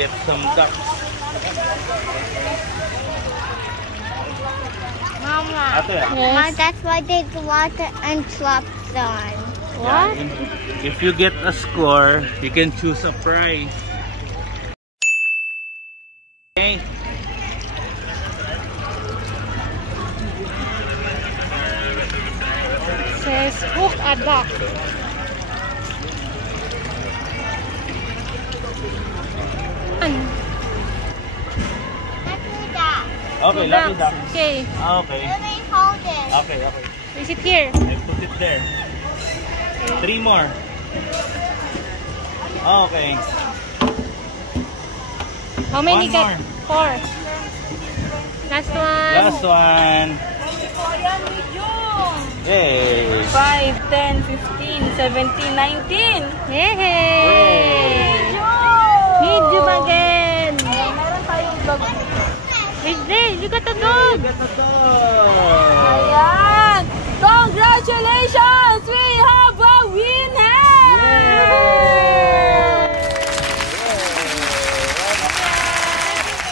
get some ducks. Mama, Yes. that's why they go water and drops on. What? If you get a score, you can choose a prize. Okay. It says hook a duck. Okay, lucky duck. Okay. Okay. Let me hold it. Okay. Is it here? I put it there. 3 more. Okay. How many One got? more. 4. Last one. Last one. Yay. 5, 10, 15, 17, 19. Yay! Medium again. Meron tayong dog. You got a dog. Ayan! Congratulations! We have a winner!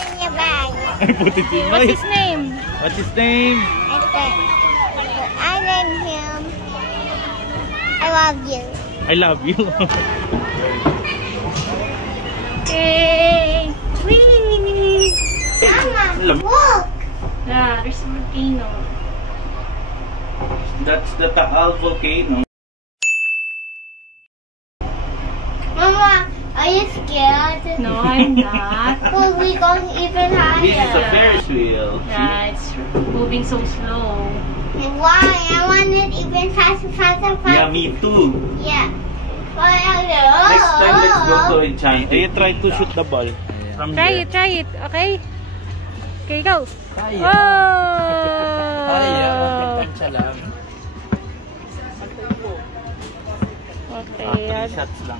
In your bag. Put it in What's his name? What's his name? I named him. I love you. I love you. Yay! Whee! Mama, look. Yeah, there's a volcano. That's the Taal volcano. Mama, are you scared? No, I'm not. Because we're going even higher. This is a Ferris wheel. Yeah, it's moving so slow. Why? I want it even faster. Yeah, me too. Yeah. Next time, let's go to Enchanted. You try to shoot the ball from here. Try it. Okay? Okay, go. Kaya. Oh! Kaya. Magkansya lang. Okay. 3 shots lang.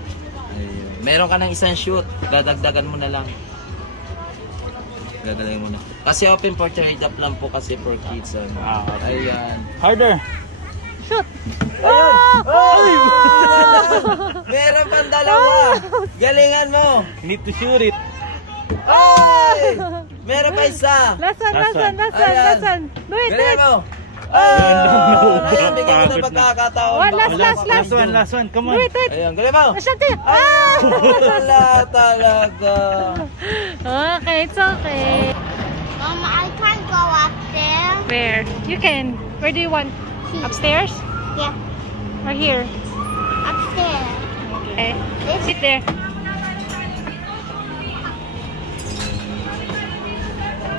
Ayun. Meron ka ng isang shoot. Dadagdagan mo na lang. Gagalagin mo na. Kasi open for trade up lang po kasi for kids. Okay. Ayan. Harder. Shoot! Ayun! Meron pang dalawa! Galingan mo! Need to shoot it. Ay! Meron pa isa! Last one. Ayan. Do it. Galingan mo! Ayan, bigyan mo na pagkakataon. Last one. Come on. Do it. Ayan, galingan mo! Asante! Wala talaga. Okay, it's okay. Mama, I can't go up there. Where? You can. Where do you want? Upstairs? Yeah, Or here? upstairs. Okay. Sit there.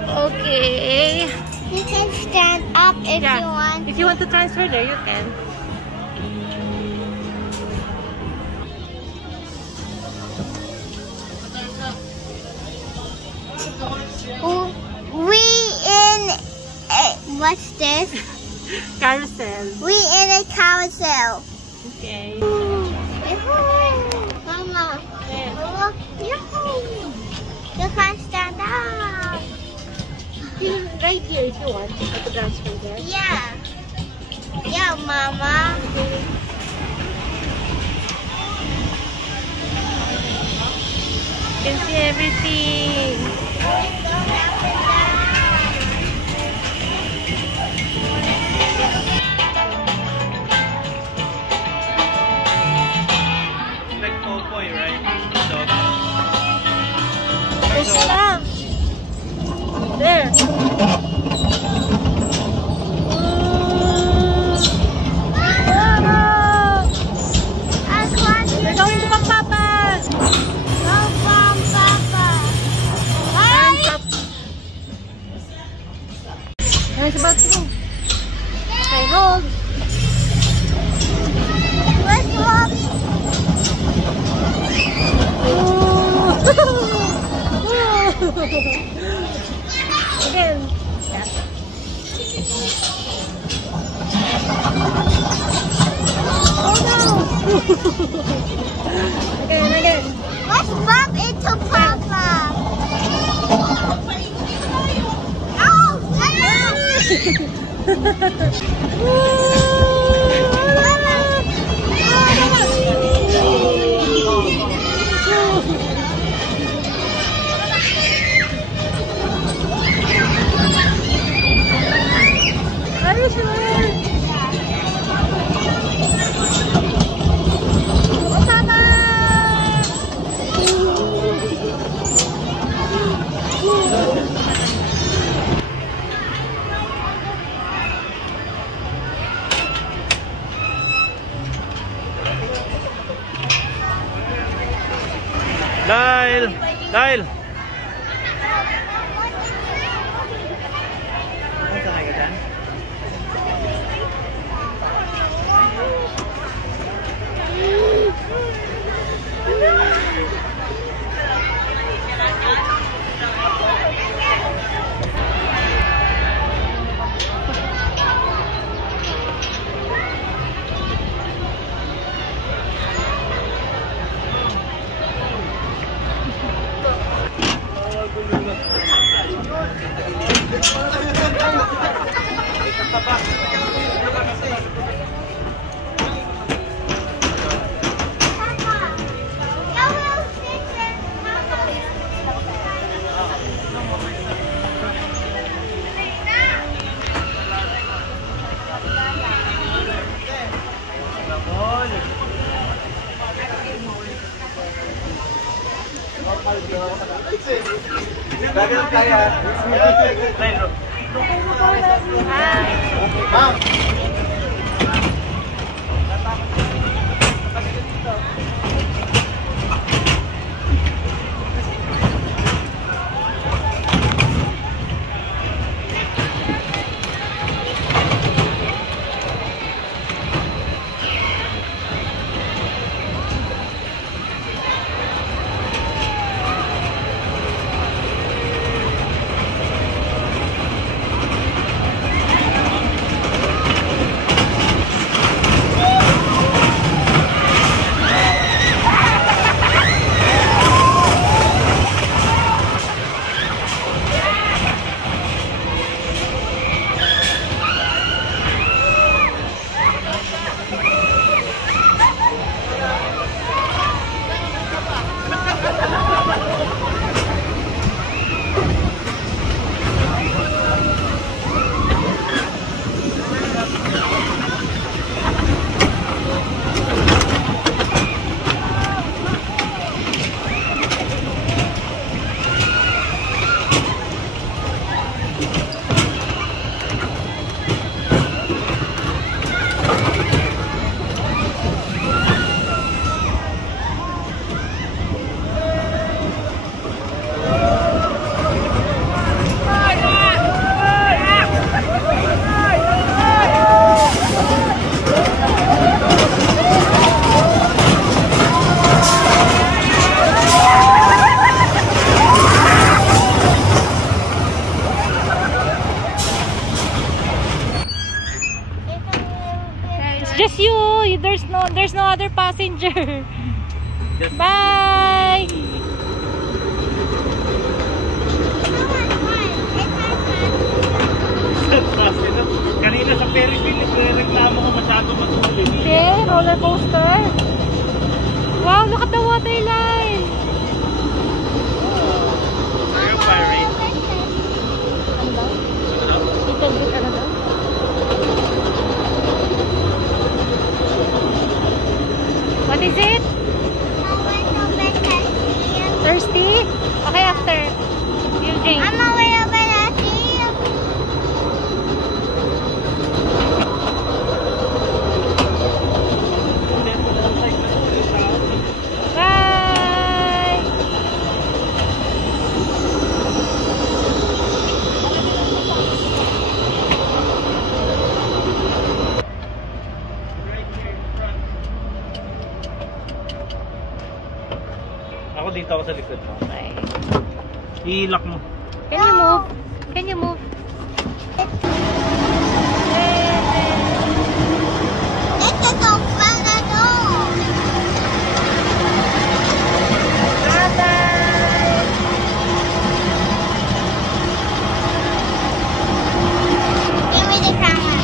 Okay. You can stand up if Yeah. you want. If you want to transfer there, you can. We in what's this? Carousel. We in a carousel. Okay. Mama, Yeah. look, you can stand up. Right here if you want to transfer there. Yeah. Yeah, Mama. You can see everything. Like Popoy, right? Dog. Push it up. There. We're going to Papa. It's about to go. Okay, hold. Let's walk. Again. Oh no! Again. Let's bump into Papa. Dahil. Dahil. Just you. There's no other passenger. Bye. Kanina sa Ferris wheel, reklamo ko masyado matulog. Okay, roller coaster. Wow, look at the water line. Are you pirate? Little bit ano daw? What is it? Thirsty? Okay, after you drink. I'm away over there. Bye! Ako dito ako sa likod mo. Bye. I-lock mo. Can you move? Can you move? Let's go find the door. Give me the camera.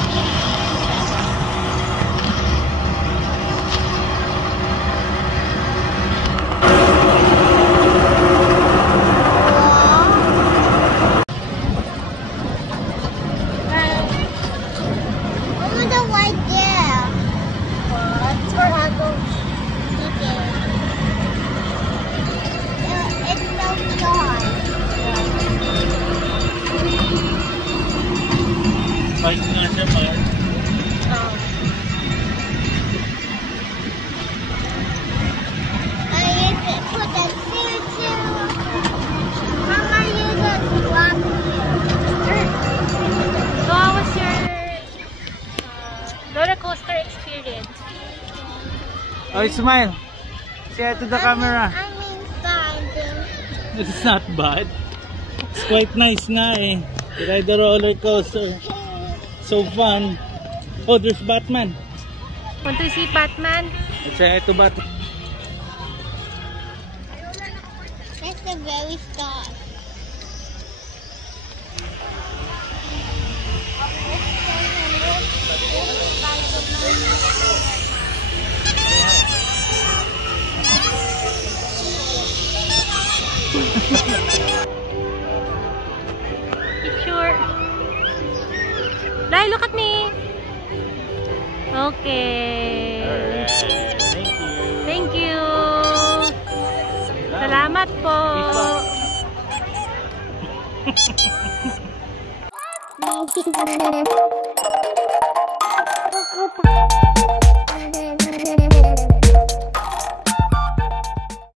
Roller coaster experience. Oh, smile. Say hi to the camera. I'm excited. This is not bad. It's quite nice na eh. To ride the roller coaster. So fun. Oh, there's Batman. Want to see Batman? Let's say hi to Batman. That's the very start. Picture. Lai, look at me. Okay. Alright. Thank you. Thank you. Salamat po. Thank you.